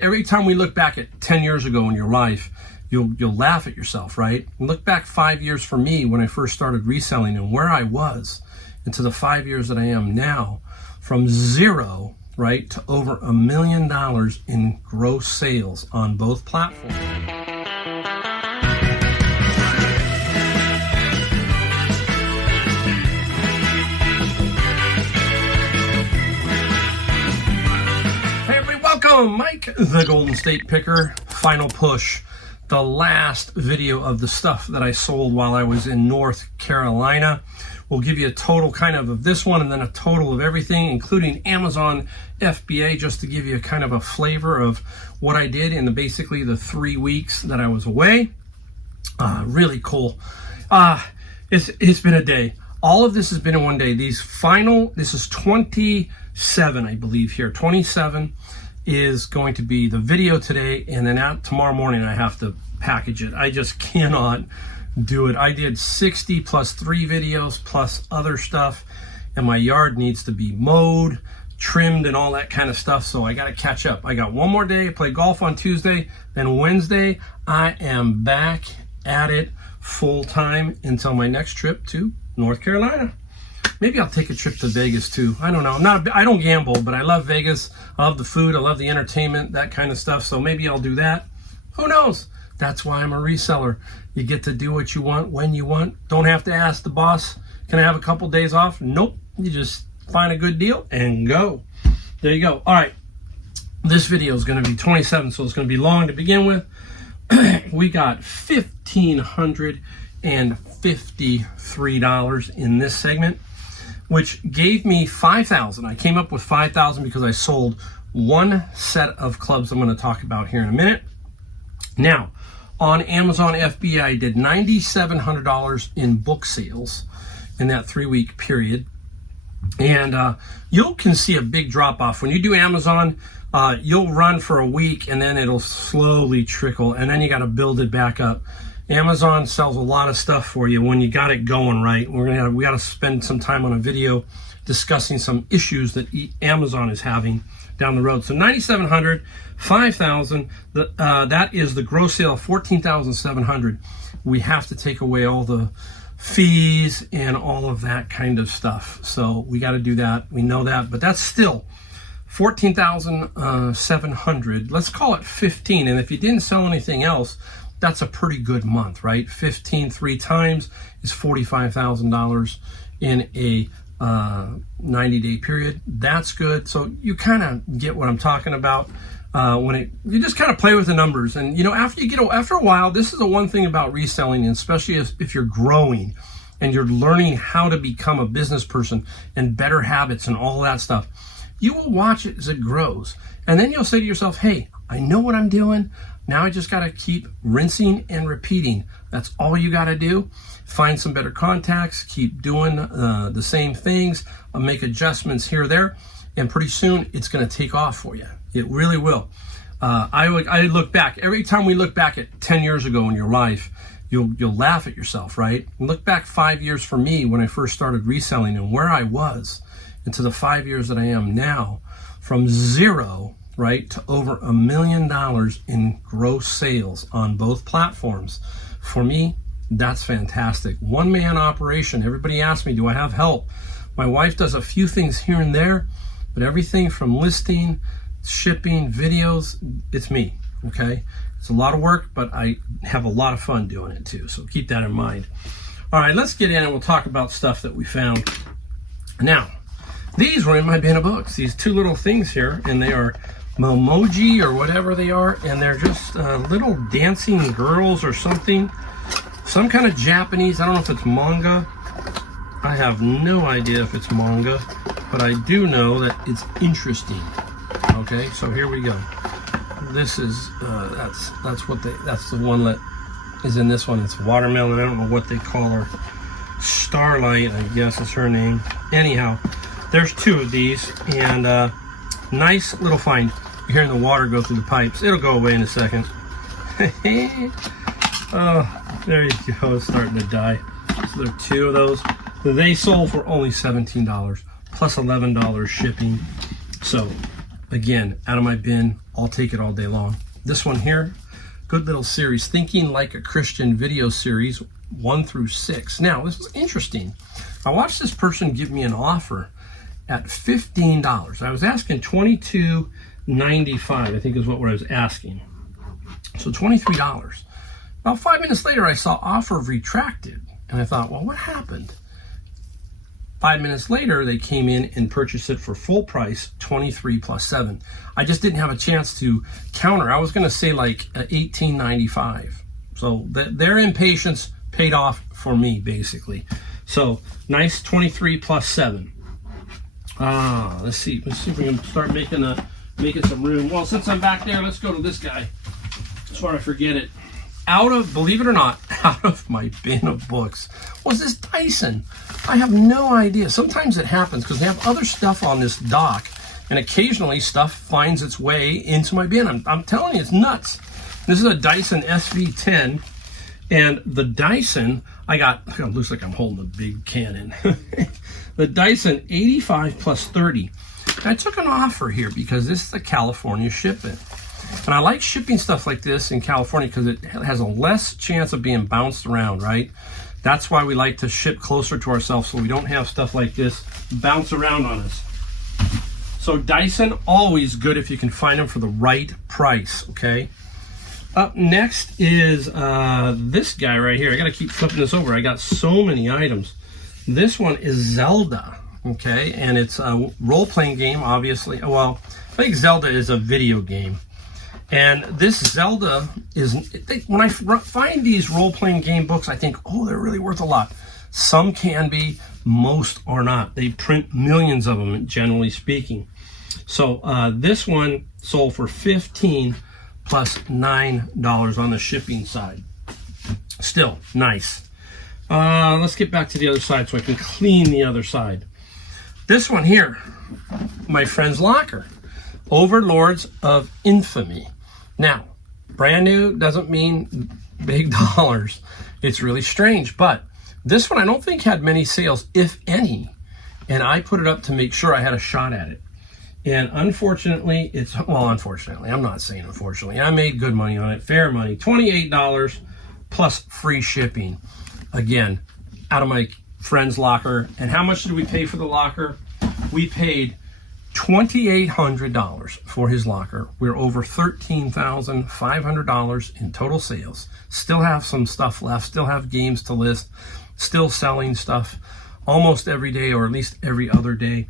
Every time we look back at 10 years ago in your life, you'll laugh at yourself, right? And look back 5 years for me when I first started reselling and where I was into the 5 years that I am now, from zero, right, to over $1 million in gross sales on both platforms. Welcome, Mike, the Golden State Picker. Final push. The last video of the stuff that I sold while I was in North Carolina. We'll give you a total kind of this one and then a total of everything, including Amazon FBA, just to give you a kind of a flavor of what I did in basically the 3 weeks that I was away. Really cool. It's been a day. All of this has been in one day. This is 27, I believe here. 27 is going to be the video today, and then tomorrow morning I have to package it. I just cannot do it. I did 60 plus 3 videos plus other stuff, and my yard needs to be mowed, trimmed, and all that kind of stuff, so I got to catch up. I got one more day. I play golf on Tuesday, then Wednesday I am back at it full time until my next trip to North Carolina. Maybe I'll take a trip to Vegas too. I don't know. I don't gamble, but I love Vegas. I love the food. I love the entertainment, that kind of stuff. So maybe I'll do that. Who knows? That's why I'm a reseller. You get to do what you want when you want. Don't have to ask the boss, can I have a couple days off? Nope. You just find a good deal and go. There you go. All right. This video is going to be 27, so it's going to be long to begin with. We got $1,553 in this segment, which gave me $5,000. I came up with $5,000 because I sold one set of clubs I'm going to talk about here in a minute. Now, on Amazon FBA, I did $9,700 in book sales in that 3-week period. And you can see a big drop off. When you do Amazon, you'll run for a week and then it'll slowly trickle, and then you got to build it back up. Amazon sells a lot of stuff for you when you got it going right. We got to spend some time on a video discussing some issues that Amazon is having down the road. So 9,700, 5,000. That is the gross sale of 14,700. We have to take away all the fees and all of that kind of stuff. So we got to do that. We know that, but that's still 14,700. Let's call it 15. And if you didn't sell anything else, that's a pretty good month, right? 15 3 times is $45,000 in a 90-day period. That's good. So you kind of get what I'm talking about. You just kind of play with the numbers, and you know, after a while, this is the one thing about reselling, and especially if you're growing and you're learning how to become a business person and better habits and all that stuff. You will watch it as it grows, and then you'll say to yourself, "Hey, I know what I'm doing. Now I just got to keep rinsing and repeating." That's all you got to do. Find some better contacts, keep doing the same things, make adjustments here or there, and pretty soon it's going to take off for you. It really will. I look back. Every time we look back at 10 years ago in your life, you'll laugh at yourself, right? And look back 5 years for me when I first started reselling and where I was into the 5 years that I am now, from zero, right, to over $1 million in gross sales on both platforms. For me, that's fantastic. One-man operation. Everybody asks me, do I have help? My wife does a few things here and there, but everything from listing, shipping, videos, it's me, okay? It's a lot of work, but I have a lot of fun doing it too, so keep that in mind. All right, let's get in and we'll talk about stuff that we found. Now, these were in my bin of books, these two little things here, and they are Momoji or whatever they are, and they're just little dancing girls or something. Some kind of Japanese, I don't know if it's manga. I have no idea if it's manga, but I do know that it's interesting. Okay, so here we go. This is, that's the one that is in this one. It's watermelon. I don't know what they call her. Starlight, I guess is her name. Anyhow, there's 2 of these, and nice little find. You're hearing the water go through the pipes. It'll go away in a second. Oh, there you go. It's starting to die. So there are 2 of those. They sold for only $17 plus $11 shipping. So Again, out of my bin, I'll take it all day long. This one here, good little series, Thinking Like a Christian video series, 1 through 6. Now, this is interesting. I watched this person give me an offer at $15. I was asking $22.95, I think is what I was asking. So $23. About 5 minutes later, I saw offer retracted. And I thought, well, what happened? 5 minutes later, they came in and purchased it for full price, $23 plus 7. I just didn't have a chance to counter. I was going to say like $18.95. So their impatience paid off for me, basically. So nice 23 plus 7. Let's see if we can start making some room. Well, since I'm back there, let's go to this guy before I forget it. Believe it or not, out of my bin of books was this Dyson. I have no idea. Sometimes it happens because they have other stuff on this dock, and occasionally stuff finds its way into my bin. I'm telling you, it's nuts. This is a Dyson SV10, and the Dyson, it looks like I'm holding a big cannon. The Dyson 85 plus 30. I took an offer here because this is a California shipment. And I like shipping stuff like this in California because it has a less chance of being bounced around, right? That's why we like to ship closer to ourselves so we don't have stuff like this bounce around on us. So Dyson, always good if you can find them for the right price, okay? Up next is this guy right here. I got to keep flipping this over. I got so many items. This one is Zelda, okay? And it's a role-playing game, obviously. Well, I think Zelda is a video game. And this Zelda is, when I find these role-playing game books, I think, oh, they're really worth a lot. Some can be, most are not. They print millions of them, generally speaking. So this one sold for $15 plus $9 on the shipping side. Still nice. Let's get back to the other side so I can clean the other side. This one here, my friend's locker. Overlords of Infamy. Now, brand new doesn't mean big dollars. It's really strange, but this one I don't think had many sales, if any, and I put it up to make sure I had a shot at it. And unfortunately, unfortunately, I'm not saying unfortunately, I made good money on it, fair money, $28 plus free shipping. Again, out of my friend's locker. And how much did we pay for the locker? We paid $2,800 for his locker. We're over $13,500 in total sales. Still have some stuff left, still have games to list, still selling stuff almost every day or at least every other day.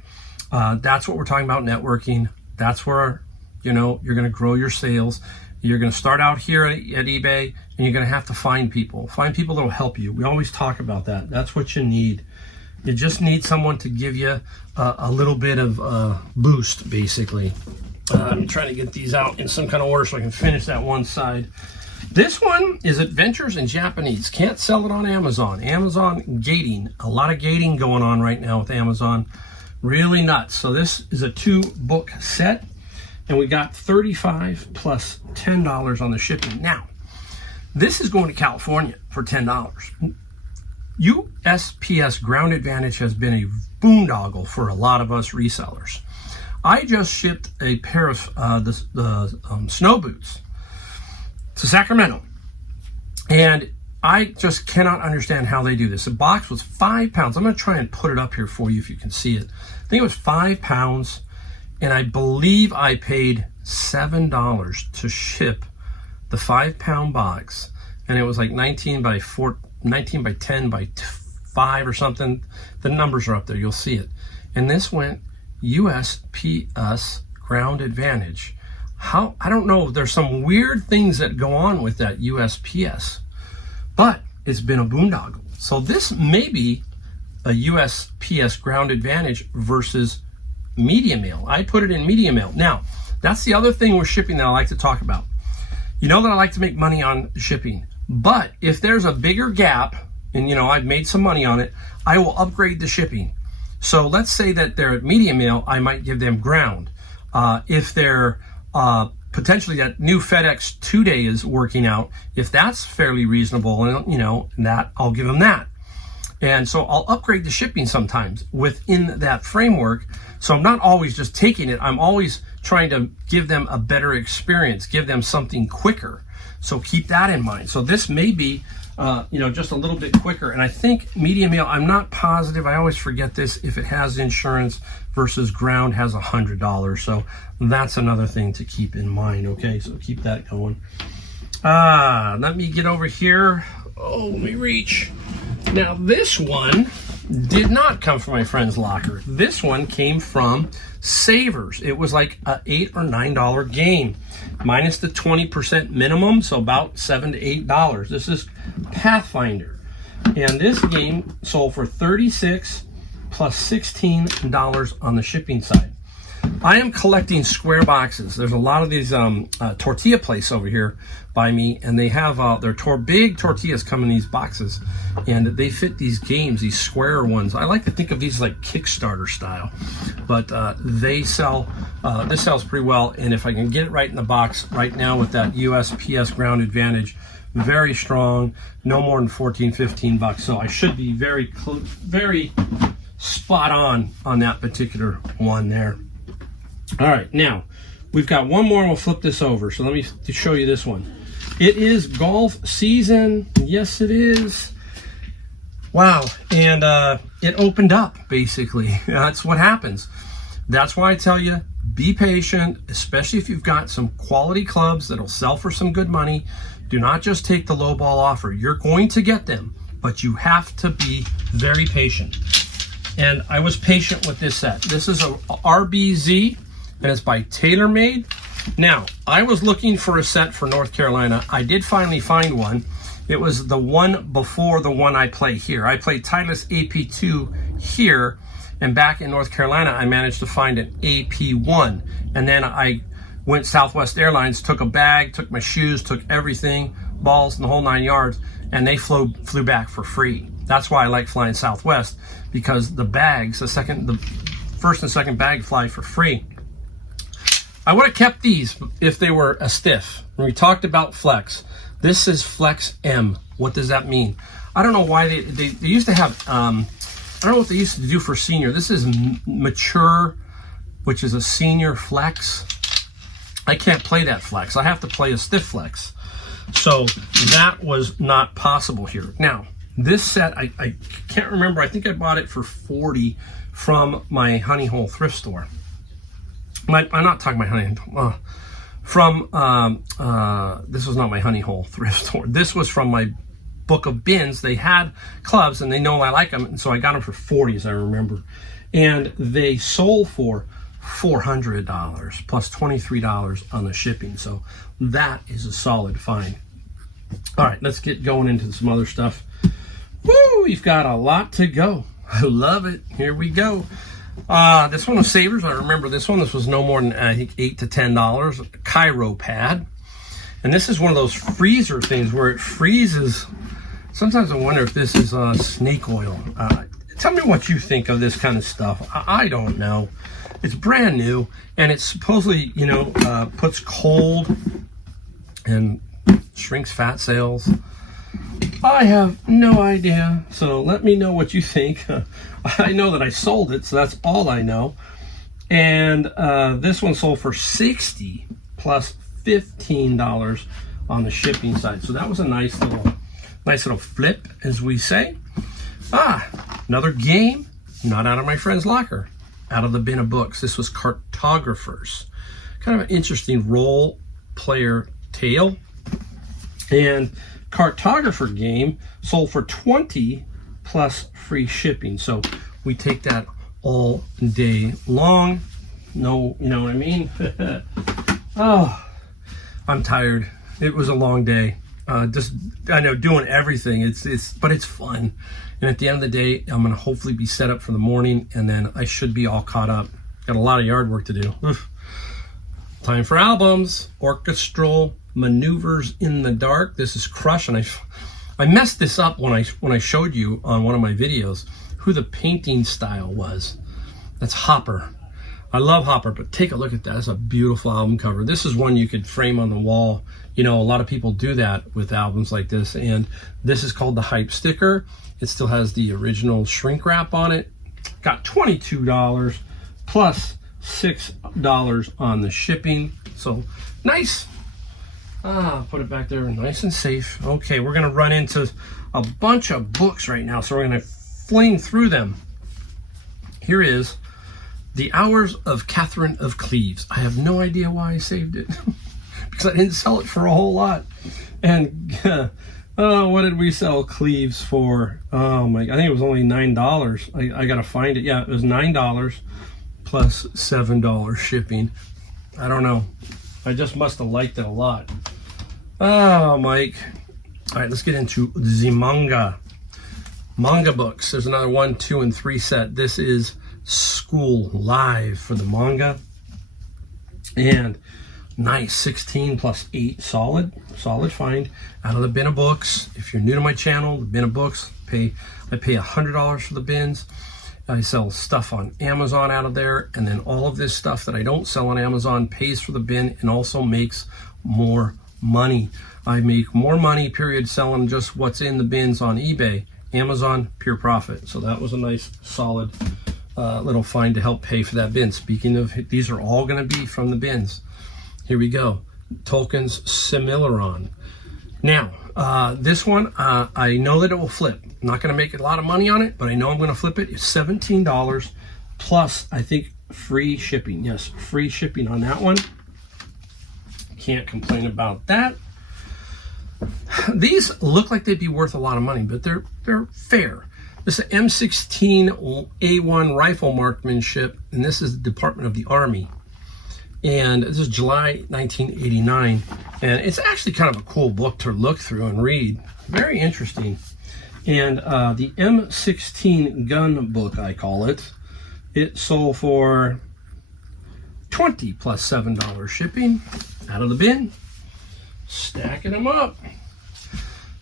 That's what we're talking about, networking. That's where, you're going to grow your sales. You're going to start out here at eBay, and you're going to have to find people that will help you. We always talk about that. That's what you need. You just need someone to give you a little bit of boost, basically. I'm trying to get these out in some kind of order so I can finish that one side. This one is Adventures in Japanese. Can't sell it on Amazon. Amazon gating. A lot of gating going on right now with Amazon. Really nuts. So this is a 2-book set, and we got $35 plus $10 on the shipping. Now, this is going to California for $10. USPS Ground Advantage has been a boondoggle for a lot of us resellers. I just shipped a pair of snow boots to Sacramento, and I just cannot understand how they do this. The box was 5 pounds. I'm going to try and put it up here for you if you can see it. I think it was 5 pounds, and I believe I paid $7 to ship the 5-pound box, and it was like 19 by 10 by 5 or something. The numbers are up there. You'll see it. And this went USPS Ground Advantage. I don't know. There's some weird things that go on with that USPS, but it's been a boondoggle. So this may be a USPS Ground Advantage versus media mail. I put it in media mail. Now, that's the other thing with shipping that I like to talk about. You know that I like to make money on shipping, but if there's a bigger gap and I've made some money on it, I will upgrade the shipping. So let's say that they're at media mail, I might give them ground. If they're potentially that new FedEx 2-day is working out, if that's fairly reasonable, and that I'll give them that. And so I'll upgrade the shipping sometimes within that framework. So I'm not always just taking it. I'm always trying to give them a better experience, give them something quicker. So keep that in mind. So this may be, just a little bit quicker. And I think medium mail, I'm not positive. I always forget this, if it has insurance versus ground has $100. So that's another thing to keep in mind. Okay, so keep that going. Let me get over here. Oh, let me reach. Now this one did not come from my friend's locker. This one came from Savers. It was like a $8 or $9 game, minus the 20% minimum, so about $7 to $8. This is Pathfinder, and this game sold for $36 plus $16 on the shipping side. I am collecting square boxes. There's a lot of these tortilla places over here by me, and they have their big tortillas come in these boxes, and they fit these games, these square ones. I like to think of these like Kickstarter style, but they sell. This sells pretty well, and if I can get it right in the box right now with that USPS ground advantage, very strong, no more than 14, 15 bucks. So I should be very spot on that particular one there. All right, now we've got one more, and we'll flip this over. So let me show you this one. It is golf season. Yes, it is. Wow, and it opened up, basically. That's what happens. That's why I tell you, be patient, especially if you've got some quality clubs that'll sell for some good money. Do not just take the low ball offer. You're going to get them, but you have to be very patient. And I was patient with this set. This is a RBZ, and it's by TaylorMade. Now, I was looking for a set for North Carolina. I did finally find one. It was the one before the one I play here. I play Titleist AP2 here, and back in North Carolina, I managed to find an AP1. And then I went Southwest Airlines, took a bag, took my shoes, took everything, balls, and the whole 9 yards, and they flew back for free. That's why I like flying Southwest, because the bags, the first and second bag fly for free. I would have kept these if they were a stiff. When we talked about Flex, this is Flex M. What does that mean? I don't know why they used to have, I don't know what they used to do for senior. This is mature, which is a senior Flex. I can't play that Flex. I have to play a stiff Flex. So that was not possible here. Now, this set, I can't remember. I think I bought it for $40 from my Honey Hole thrift store. I'm not talking my Honey Hole. This was not my Honey Hole thrift store. This was from my book of bins. They had clubs, and they know I like them, and so I got them for $40, as I remember. And they sold for $400 plus $23 on the shipping. So that is a solid find. All right, let's get going into some other stuff. Woo, we've got a lot to go. I love it. Here we go. This one was Savers. I remember this one. This was no more than, I think, $8 to $10. A Cairo pad. And this is one of those freezer things where it freezes. Sometimes I wonder if this is snake oil. Tell me what you think of this kind of stuff. I don't know. It's brand new, and it supposedly, puts cold and shrinks fat cells. I have no idea, so let me know what you think. I know that I sold it, so that's all I know. And this one sold for $60 plus $15 on the shipping side. So that was a nice little flip, as we say. Another game, not out of my friend's locker, out of the bin of books. This was Cartographers. Kind of an interesting role player tale. And Cartographer game sold for $20 plus free shipping. So we take that all day long. No, you know what I mean? Oh, I'm tired. It was a long day. I know, doing everything. But it's fun. And at the end of the day, I'm going to hopefully be set up for the morning, and then I should be all caught up. Got a lot of yard work to do. Oof. Time for albums. Orchestral Maneuvers in the Dark. This is Crush, and I messed this up when I showed you on one of my videos who the painting style was. That's Hopper. I love Hopper, but take a look at that. It's a beautiful album cover. This is one you could frame on the wall You know, a lot of people do that with albums like this, and this is called the Hype Sticker. It still has the original shrink wrap on it. Got $22 plus $6 on the shipping. So nice. Put it back there nice and safe. Okay, we're gonna run into a bunch of books right now, so we're gonna fling through them. Here is The Hours of Catherine of Cleves. I have no idea why I saved it because I didn't sell it for a whole lot. And what did we sell Cleves for? Oh my, I think it was only $9. I gotta find it. Yeah, it was $9 plus $7 shipping. I don't know. I just must have liked it a lot. Oh, Mike. All right, let's get into the manga. Manga books. There's another 1, 2, and 3 set. This is School Live for the manga. And nice, 16 plus 8. Solid find out of the bin of books. If you're new to my channel, the bin of books, I pay $100 for the bins. I sell stuff on Amazon out of there, and then all of this stuff that I don't sell on Amazon pays for the bin and also makes more money. I make more money, period, selling just what's in the bins on eBay. Amazon, pure profit. So that was a nice, solid little find to help pay for that bin. Speaking of, these are all going to be from the bins. Here we go. Tolkien's Silmarillion. Now, this one, I know that it will flip. I'm not going to make a lot of money on it, but I know I'm going to flip it. It's $17 plus, I think, free shipping. Yes, free shipping on that one. Can't complain about that. These look like they'd be worth a lot of money, but they're fair. This is M16 A1 rifle marksmanship, and this is the Department of the Army. And this is July 1989, and it's actually kind of a cool book to look through and read. Very interesting. And the M16 gun book, I call it, it sold for $20 plus $7 shipping out of the bin. Stacking them up.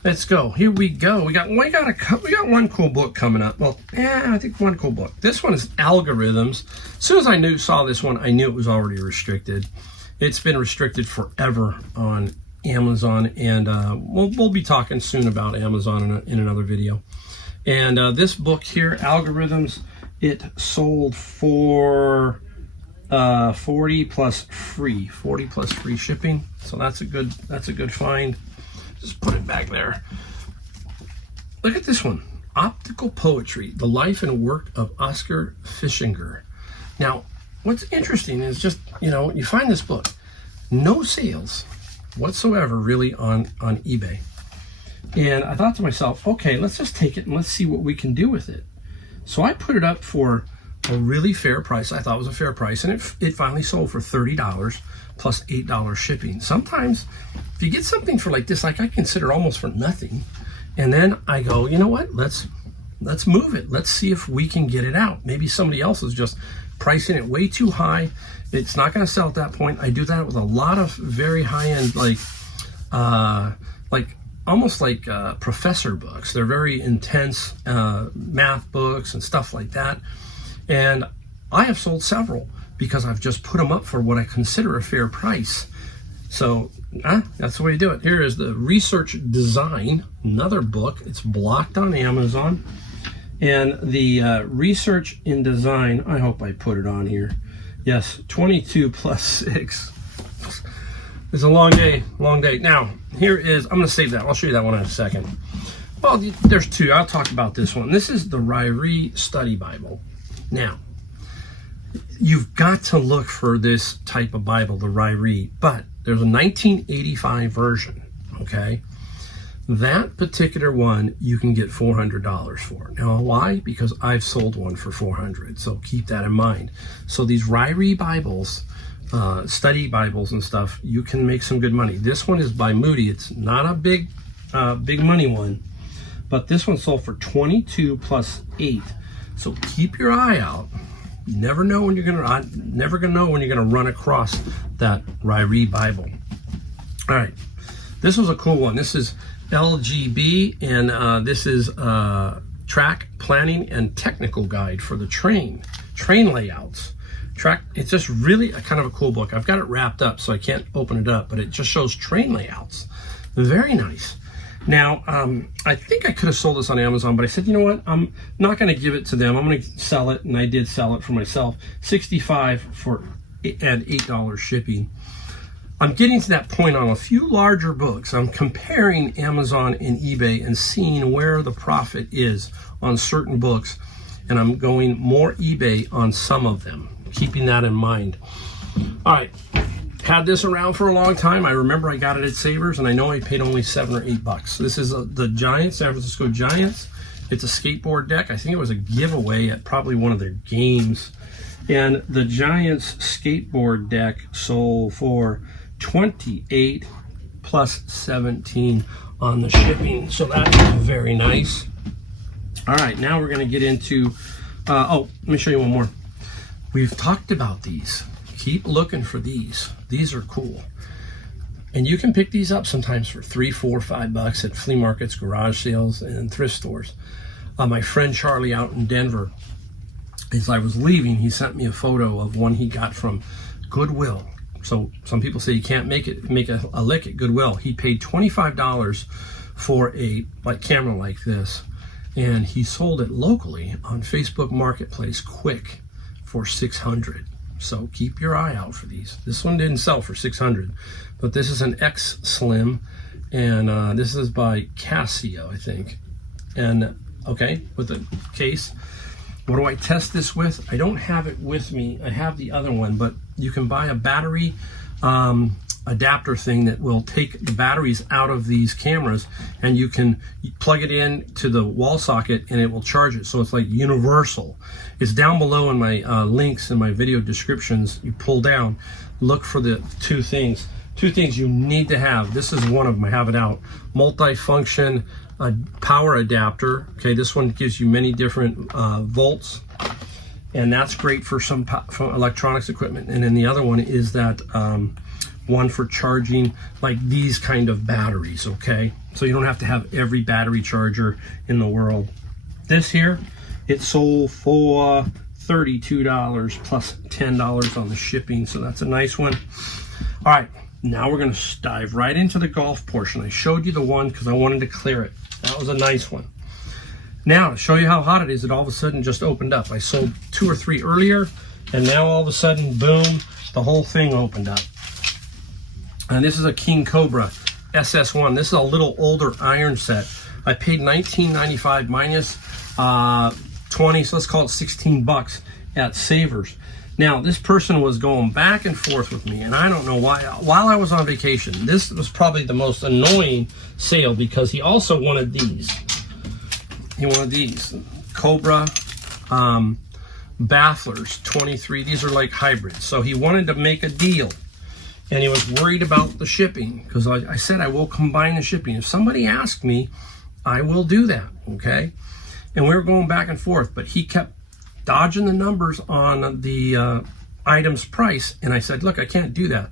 Let's go. Here we go. We got one cool book coming up. Well, yeah, I think one cool book. This one is Algorithms. As soon as I saw this one, I knew it was already restricted. It's been restricted forever on Amazon, and we'll be talking soon about Amazon in another video. And this book here, Algorithms, it sold for 40 plus free shipping. So that's a good find. Just put it back there. Look at this one. Optical Poetry, The Life and Work of Oscar Fischinger. Now, what's interesting is just, you find this book, no sales whatsoever really on eBay. And I thought to myself, okay, let's just take it and let's see what we can do with it. So I put it up for a really fair price. I thought it was a fair price, and it finally sold for $30 plus $8 shipping. Sometimes if you get something for like this, like I consider almost for nothing, and then I go, you know what, let's move it. Let's see if we can get it out. Maybe somebody else is just pricing it way too high. It's not going to sell at that point. I do that with a lot of very high-end, like almost like professor books. They're very intense math books and stuff like that. And I have sold several because I've just put them up for what I consider a fair price. So that's the way to do it. Here is the Research Design, another book. It's blocked on Amazon. And the Research in Design, I hope I put it on here. Yes, 22 plus 6. It's a long day, long day. Now, here is, I'm going to save that. I'll show you that one in a second. Well, there's two. I'll talk about this one. This is the Ryrie Study Bible. Now, you've got to look for this type of Bible, the Ryrie, but there's a 1985 version, okay? That particular one you can get $400 for. Now, why? Because I've sold one for $400, so keep that in mind. So these Ryrie Bibles, study Bibles and stuff, you can make some good money. This one is by Moody. It's not a big money one, but this one sold for 22 plus 8. So keep your eye out. You never know when you're gonna run across that Ryrie Bible. All right, this was a cool one. This is LGB, and this is Track Planning and Technical Guide for the train layouts. It's just really a kind of a cool book. I've got it wrapped up, so I can't open it up, but it just shows train layouts. Very nice. Now, I think I could have sold this on Amazon, but I said, you know what? I'm not going to give it to them. I'm going to sell it, and I did sell it for myself. $65 for and $8 shipping. I'm getting to that point on a few larger books. I'm comparing Amazon and eBay and seeing where the profit is on certain books, and I'm going more eBay on some of them, keeping that in mind. All right, had this around for a long time. I remember I got it at Savers, and I know I paid only $7 or $8. This is the Giants, San Francisco Giants. It's a skateboard deck. I think it was a giveaway at probably one of their games. And the Giants skateboard deck sold for $28 plus $17 on the shipping. So that's very nice. All right, now we're going to get into, let me show you one more. We've talked about these. Keep looking for these. These are cool. And you can pick these up sometimes for $3, $4, $5 at flea markets, garage sales, and thrift stores. My friend Charlie out in Denver, as I was leaving, he sent me a photo of one he got from Goodwill. So some people say you can't make a lick at Goodwill. He paid $25 for a camera like this, and he sold it locally on Facebook Marketplace quick for $600. So keep your eye out for these. This one didn't sell for $600, but this is an X Slim, and this is by Casio, I think. And okay, with the case. What do I test this with? I don't have it with me. I have the other one, but you can buy a battery adapter thing that will take the batteries out of these cameras, and you can plug it in to the wall socket and it will charge it. So it's like universal. It's down below in my links in my video descriptions. You pull down, look for the two things you need to have. This is one of them. I have it out. Multi-function power adapter. Okay, this one gives you many different volts, and that's great for some electronics equipment. And then the other one is that one for charging like these kind of batteries. Okay, so you don't have to have every battery charger in the world. This here, it sold for $32 plus $10 on the shipping, so that's a nice one. All right, now we're going to dive right into the golf portion. I showed you the one because I wanted to clear it. That was a nice one. Now, to show you how hot it is, it all of a sudden just opened up. I sold 2 or 3 earlier, and now all of a sudden, boom, the whole thing opened up. And this is a King Cobra SS1. This is a little older iron set. I paid $19.95 minus 20, so let's call it $16 at Savers. Now, this person was going back and forth with me, and I don't know why. While I was on vacation, this was probably the most annoying sale because he also wanted these. He wanted these Cobra bafflers, 23. These are like hybrids. So he wanted to make a deal, and he was worried about the shipping because I said I will combine the shipping. If somebody asked me, I will do that, okay? And we were going back and forth, but he kept dodging the numbers on the item's price, and I said, look, I can't do that.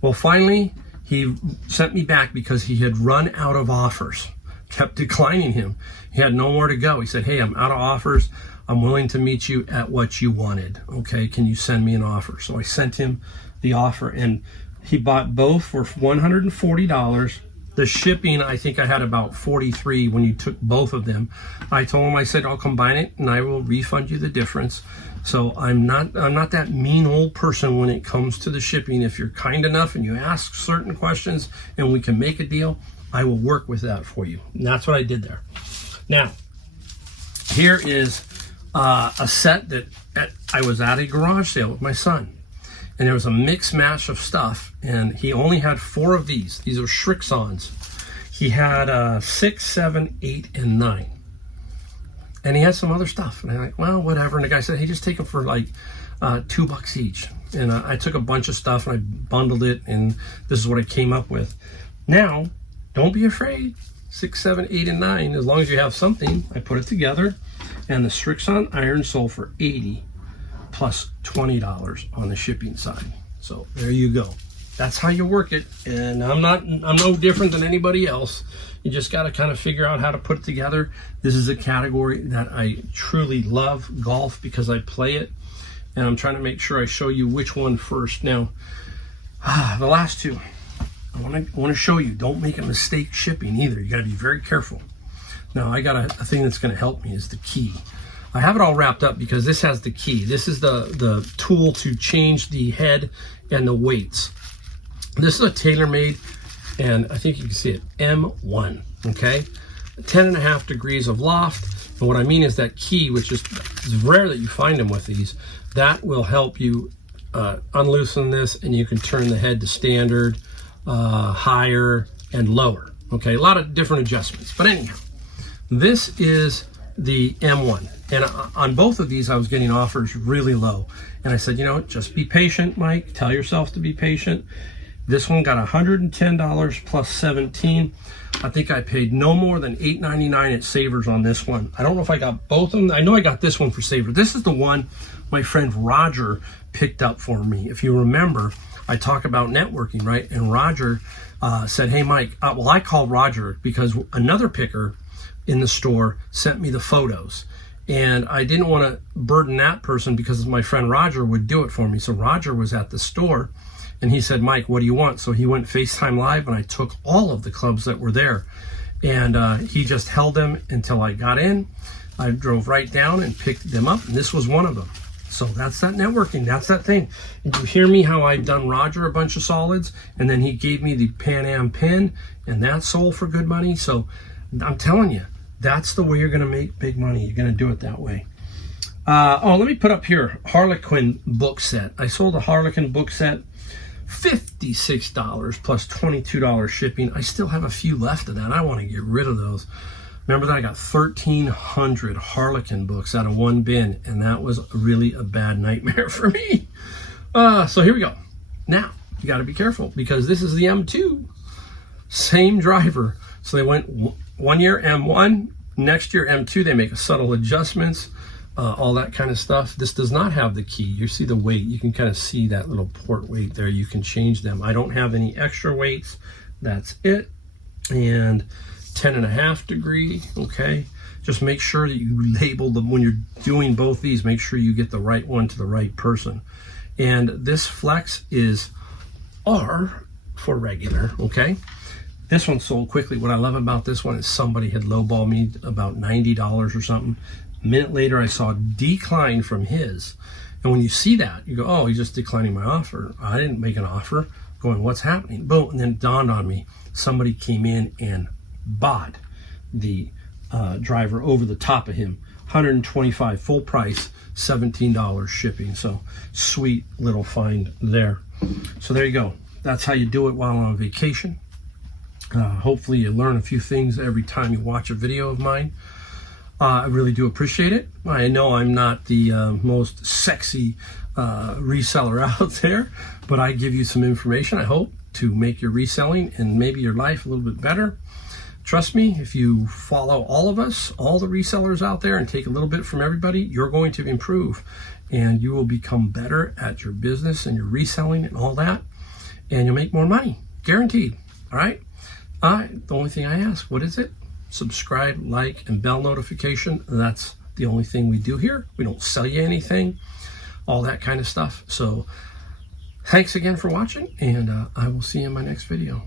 Well, finally, he sent me back because he had run out of offers, kept declining him. He had no more to go. He said, hey, I'm out of offers. I'm willing to meet you at what you wanted. Okay, can you send me an offer? So I sent him the offer, and he bought both for $140. The shipping, I think I had about $43 when you took both of them. I told him, I said, I'll combine it and I will refund you the difference. So I'm not that mean old person when it comes to the shipping. If you're kind enough and you ask certain questions and we can make a deal, I will work with that for you. And that's what I did there. Now, here is a set that I was at a garage sale with my son. And there was a mix match of stuff, and he only had 4 of these. These are Shrixons. He had 6, 7, 8, and 9. And he had some other stuff. And I'm like, well, whatever. And the guy said, hey, just take them for like $2 each. And I took a bunch of stuff and I bundled it, and this is what I came up with. Now, don't be afraid. 6, 7, 8, and 9. As long as you have something, I put it together. And the Shrixon iron sold for $80 plus $20 on the shipping side. So there you go. That's how you work it. And I'm no different than anybody else. You just got to kind of figure out how to put it together. This is a category that I truly love, golf, because I play it. and I'm trying to make sure I show you which one first. Now, the last two, I want to show you. Don't make a mistake shipping either. You got to be very careful. Now, I got a thing that's going to help me is the key. I have it all wrapped up because this has the key. This is the tool to change the head and the weights. This is a tailor-made, and I think you can see it, M1, okay? 10.5 degrees of loft. And what I mean is that key, which is rare that you find them with these, that will help you unloosen this, and you can turn the head to standard, higher, and lower. Okay, a lot of different adjustments. But anyhow, this is the M1. And on both of these, I was getting offers really low. And I said, you know, just be patient, Mike. Tell yourself to be patient. This one got $110 plus 17. I think I paid no more than $8.99 at Savers on this one. I don't know if I got both of them. I know I got this one for Savers. This is the one my friend Roger picked up for me. If you remember, I talk about networking, right? And Roger said, hey, Mike, well, I called Roger because another picker in the store sent me the photos. And I didn't want to burden that person because my friend Roger would do it for me. So Roger was at the store and he said, Mike, what do you want? So he went FaceTime Live and I took all of the clubs that were there. And he just held them until I got in. I drove right down and picked them up. And this was one of them. So that's that networking. That's that thing. And you hear me how I've done Roger a bunch of solids. And then he gave me the Pan Am pin. And that sold for good money. So I'm telling you, that's the way you're going to make big money. You're going to do it that way. Let me put up here, Harlequin book set. I sold a Harlequin book set, $56 plus $22 shipping. I still have a few left of that. I want to get rid of those. Remember that I got 1,300 Harlequin books out of one bin, and that was really a bad nightmare for me. So here we go. Now, you got to be careful because this is the M2. Same driver. So they went one year M1, next year M2. They make subtle adjustments, all that kind of stuff. This does not have the key. You see the weight. You can kind of see that little port weight there. You can change them. I don't have any extra weights. That's it. And 10.5 degree, okay? Just make sure that you label them when you're doing both these. Make sure you get the right one to the right person. And this flex is R for regular, okay? This one sold quickly. What I love about this one is somebody had lowballed me about $90 or something. A minute later, I saw a decline from his. And when you see that, you go, oh, he's just declining my offer. I didn't make an offer. Going, what's happening? Boom. And then it dawned on me. Somebody came in and bought the driver over the top of him. $125 full price, $17 shipping. So sweet little find there. So there you go. That's how you do it while on vacation. Hopefully you learn a few things every time you watch a video of mine. I really do appreciate it. I know I'm not the most sexy reseller out there, but I give you some information, I hope, to make your reselling and maybe your life a little bit better. Trust me, if you follow all of us, all the resellers out there, and take a little bit from everybody, you're going to improve and you will become better at your business and your reselling and all that, and you'll make more money, guaranteed. All right? The only thing I ask, what is it? Subscribe, like, and bell notification. That's the only thing we do here. We don't sell you anything, all that kind of stuff. So thanks again for watching, and I will see you in my next video.